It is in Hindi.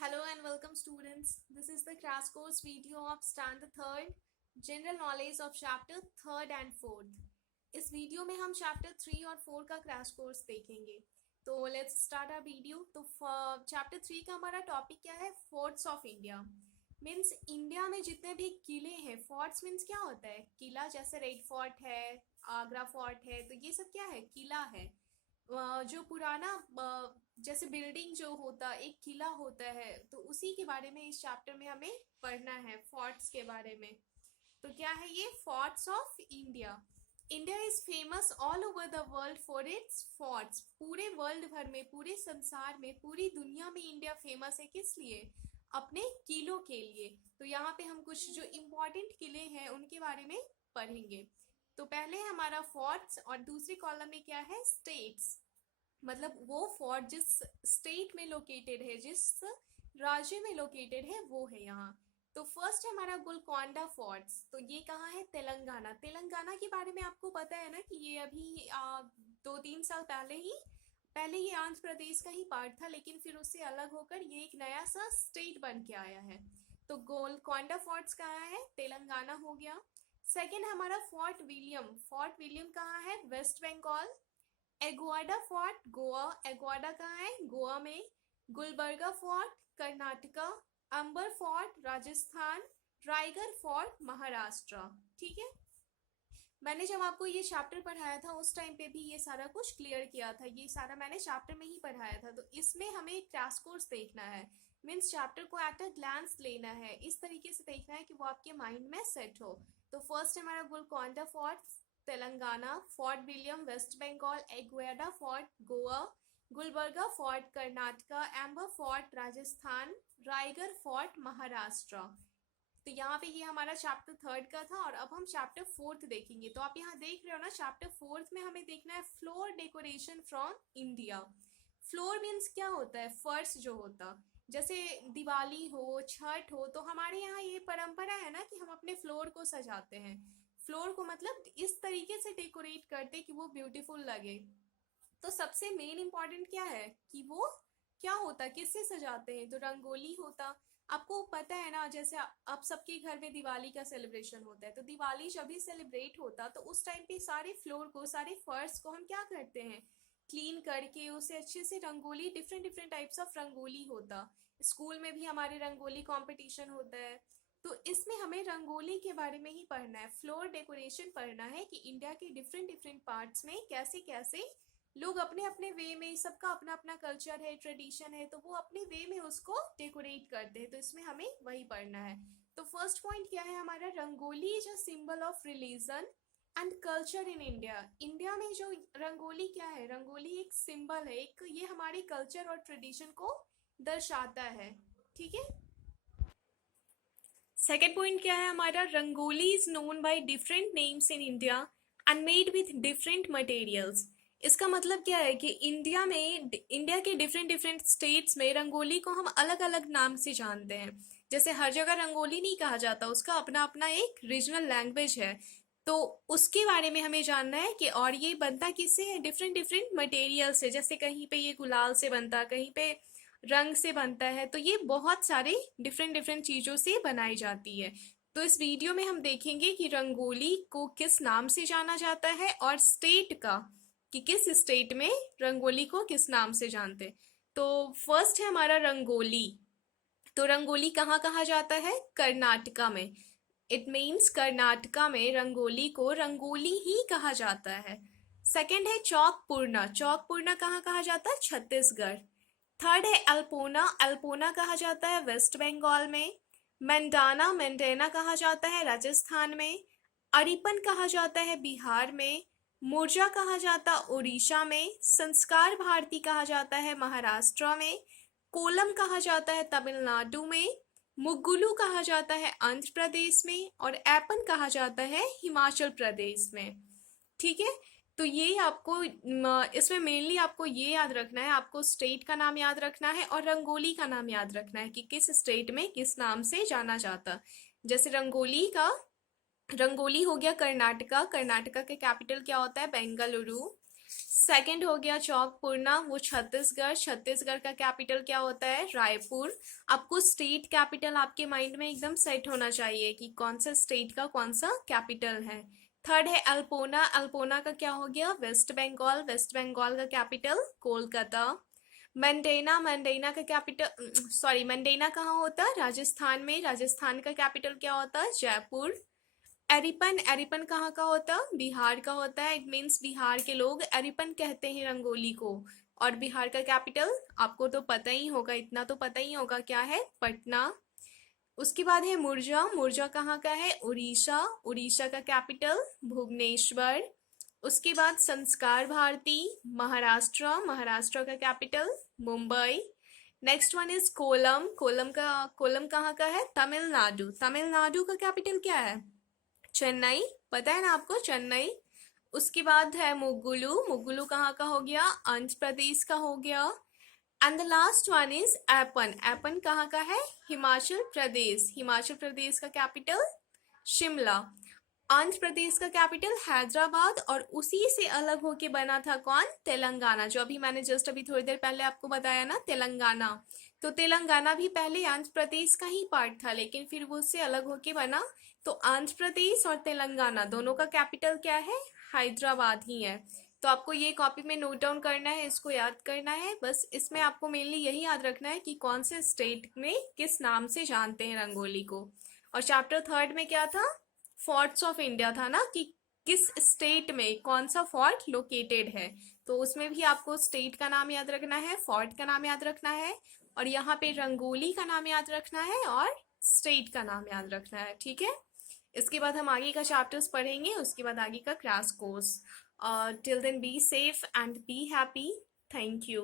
Hello and welcome students. This is the crash course video of standard 3rd general knowledge of chapter 3rd and 4th. इस वीडियो में हम चैप्टर 3 और 4 का क्रैश कोर्स देखेंगे. तो लेट्स स्टार्ट आवर वीडियो. तो चैप्टर 3 का हमारा टॉपिक क्या है? Forts of India. Means India में जितने भी किले हैं. फोर्ट्स मीन्स क्या होता है? किला. जैसे रेड फोर्ट है, आगरा फोर्ट है, तो ये सब क्या है? किला है. जो पुराना जैसे बिल्डिंग जो होता एक किला होता है, तो उसी के बारे में इस चैप्टर में हमें पढ़ना है, फोर्ट्स के बारे में. तो क्या है ये? Forts of India. India is famous all over the world for its forts. पूरे वर्ल्ड भर में, पूरे संसार में, पूरी दुनिया में इंडिया फेमस है. किस लिए? अपने किलों के लिए. तो यहाँ पे हम कुछ जो इम्पोर्टेंट किले हैं उनके बारे में पढ़ेंगे. तो पहले हमारा फोर्ट्स और दूसरे कॉलम में क्या है? स्टेट्स. मतलब वो फोर्ट जिस स्टेट में लोकेटेड है, जिस राज्य में लोकेटेड है, वो है यहाँ. तो फर्स्ट है हमारा गोलकोंडा फोर्ट्स. तो ये कहाँ है? तेलंगाना. तेलंगाना के बारे में आपको पता है ना कि ये अभी 2-3 साल पहले ये आंध्र प्रदेश का ही पार्ट था, लेकिन फिर उससे अलग होकर ये एक नया सा स्टेट बन के आया है. तो गोलकोंडा फोर्ट्स कहाँ है? तेलंगाना हो गया. सेकेंड हमारा फोर्ट विलियम. फोर्ट विलियम कहाँ है? वेस्ट बंगाल. एग्वाडा फोर्ट गोवा. एग्वाडा कहाँ है? गोवा में. गुलबर्गा फोर्ट कर्नाटका. अंबर फोर्ट राजस्थान. रायगढ़ फोर्ट महाराष्ट्र. ठीक है. मैंने जब आपको ये चैप्टर पढ़ाया था उस टाइम पे भी ये सारा कुछ क्लियर किया था. ये सारा मैंने चैप्टर में ही पढ़ाया था. तो इसमें हमें क्रैश कोर्स देखना है. मीन्स चैप्टर को एट अ ग्लांस लेना है, इस तरीके से देखना है कि वो आपके माइंड में सेट हो. तो फर्स्ट हमारा Golconda Fort Telangana, Fort William West Bengal, Aguada Fort Goa, Gulbarga Fort Karnataka, Amber Fort Rajasthan, Raigad Fort Maharashtra. तो यहाँ पे ये हमारा चैप्टर 3rd का था. और अब हम चैप्टर 4th देखेंगे. तो आप यहाँ देख रहे हो ना, चैप्टर 4th में हमें देखना है floor decoration from India. Floor means क्या होता है? फर्श जो होता. जैसे दिवाली हो, छठ हो, तो हमारे यहाँ ये परंपरा है ना कि हम अपने फ्लोर को सजाते हैं. फ्लोर को मतलब इस तरीके से डेकोरेट करते कि वो ब्यूटीफुल लगे. तो सबसे मेन इंपॉर्टेंट क्या है कि वो क्या होता, किससे सजाते हैं? तो रंगोली होता. आपको पता है ना, जैसे अब सबके घर में दिवाली का सेलिब्रेशन होता है, तो दिवाली जब भी सेलिब्रेट होता तो उस टाइम पे सारे फ्लोर को, सारे फर्श को हम क्या करते हैं? क्लीन करके उसे अच्छे से rangoli, different different types of rangoli होता. स्कूल में भी हमारे रंगोली कंपटीशन होता है. तो इसमें हमें रंगोली के बारे में ही पढ़ना है, फ्लोर डेकोरेशन पढ़ना है कि इंडिया के डिफरेंट डिफरेंट पार्ट्स में कैसे कैसे लोग अपने अपने वे में, सबका अपना अपना कल्चर है, ट्रेडिशन है, तो वो अपने वे में उसको डेकोरेट करते हैं. तो इसमें हमें वही पढ़ना है. तो फर्स्ट पॉइंट क्या है हमारा? Rangoli is a symbol of religion and culture in India. India में जो रंगोली क्या है? रंगोली एक सिंबल है, एक ये हमारे कल्चर और ट्रेडिशन को दर्शाता है. ठीक है. सेकेंड पॉइंट क्या है हमारा? Rangoli is known by different names in India and made with different materials. इसका मतलब क्या है कि इंडिया के डिफरेंट डिफरेंट स्टेट्स में रंगोली को हम अलग अलग नाम से जानते हैं. जैसे हर जगह रंगोली नहीं कहा जाता, उसका अपना अपना एक रीजनल लैंग्वेज है. तो उसके बारे में हमें जानना है कि और ये बनता किससे है? डिफरेंट डिफरेंट मटेरियल से. जैसे कहीं पे ये गुलाल से बनता, कहीं पे रंग से बनता है. तो ये बहुत सारे डिफरेंट डिफरेंट चीज़ों से बनाई जाती है. तो इस वीडियो में हम देखेंगे कि रंगोली को किस नाम से जाना जाता है और स्टेट का, कि किस स्टेट में रंगोली को किस नाम से जानते हैं. तो फर्स्ट है हमारा रंगोली. तो रंगोली कहाँ कहा जाता है? कर्नाटका में. इट मीन्स कर्नाटका में रंगोली को रंगोली ही कहा जाता है. सेकंड है चौकपूर्णा. चौकपूर्णा कहाँ कहा जाता है? छत्तीसगढ़. थर्ड है अल्पोना. अल्पोना कहा जाता है वेस्ट बंगाल में. मंडाना मंडेना कहा जाता है राजस्थान में. अरिपन कहा जाता है बिहार में. मुर्जा कहा जाता उड़ीसा में. संस्कार भारती कहा जाता है महाराष्ट्र में. कोलम कहा जाता है तमिलनाडु में. मुगुलू कहा जाता है आंध्र प्रदेश में. और एपन कहा जाता है हिमाचल प्रदेश में. ठीक है. तो ये आपको इसमें मेनली आपको ये याद रखना है, आपको स्टेट का नाम याद रखना है और रंगोली का नाम याद रखना है कि किस स्टेट में किस नाम से जाना जाता. जैसे रंगोली हो गया कर्नाटका. कर्नाटका के कैपिटल क्या होता है? बेंगलुरु. सेकंड हो गया चौकपुरना, वो छत्तीसगढ़। छत्तीसगढ़ का कैपिटल क्या होता है? रायपुर। आपको स्टेट कैपिटल आपके माइंड में एकदम सेट होना चाहिए कि कौन सा स्टेट का कौन सा कैपिटल है। थर्ड है अल्पोना। अल्पोना का क्या हो गया? वेस्ट बंगाल। वेस्ट बंगाल का कैपिटल कोलकाता। मंडेना। मंडेना का कैपिटल मंडेना कहाँ होता है? राजस्थान में। राजस्थान का कैपिटल क्या होता है? जयपुर। एरिपन। एरिपन कहाँ का होता है? बिहार का होता है। इट मीन्स बिहार के लोग एरिपन कहते हैं रंगोली को। और बिहार का कैपिटल आपको तो पता ही होगा, इतना तो पता ही होगा, क्या है? पटना। उसके बाद है मुर्जा। मुर्जा कहाँ का है? उड़ीसा। उड़ीसा का कैपिटल भुवनेश्वर। उसके बाद संस्कार भारती, महाराष्ट्र। महाराष्ट्र का capital Mumbai. Next one is Kolam. Kolam कहाँ का है? तमिलनाडु। तमिलनाडु का कैपिटल क्या है? चेन्नई। पता है ना आपको? चेन्नई। उसके बाद है मुगुलू। मुगुलू कहाँ का हो गया? आंध्र प्रदेश का हो गया। And the last one is Aipan. Aipan कहाँ का है? हिमाचल प्रदेश। हिमाचल प्रदेश का कैपिटल शिमला। आंध्र प्रदेश का कैपिटल हैदराबाद। और उसी से अलग होके बना था कौन? तेलंगाना, जो अभी मैंने जस्ट अभी थोड़ी देर पहले आपको बताया ना, तेलंगाना। तो तेलंगाना भी पहले आंध्र प्रदेश का ही पार्ट था, लेकिन फिर वो उससे अलग होके बना। तो आंध्र प्रदेश और तेलंगाना दोनों का कैपिटल क्या है? हैदराबाद ही है। तो आपको ये कॉपी में नोट डाउन करना है, इसको याद करना है। बस इसमें आपको मेनली यही याद रखना है कि कौन से स्टेट में किस नाम से जानते हैं रंगोली को। और चैप्टर थर्ड में क्या था? फोर्ट्स ऑफ इंडिया था ना, कि किस स्टेट में कौन सा फोर्ट लोकेटेड है। तो उसमें भी आपको स्टेट का नाम याद रखना है, फोर्ट का नाम याद रखना है, और यहाँ पे रंगोली का नाम याद रखना है, और स्टेट का नाम याद रखना है। ठीक है, इसके बाद हम आगे का चैप्टर्स पढ़ेंगे, उसके बाद आगे का crash course. Till then be safe and be happy. Thank you.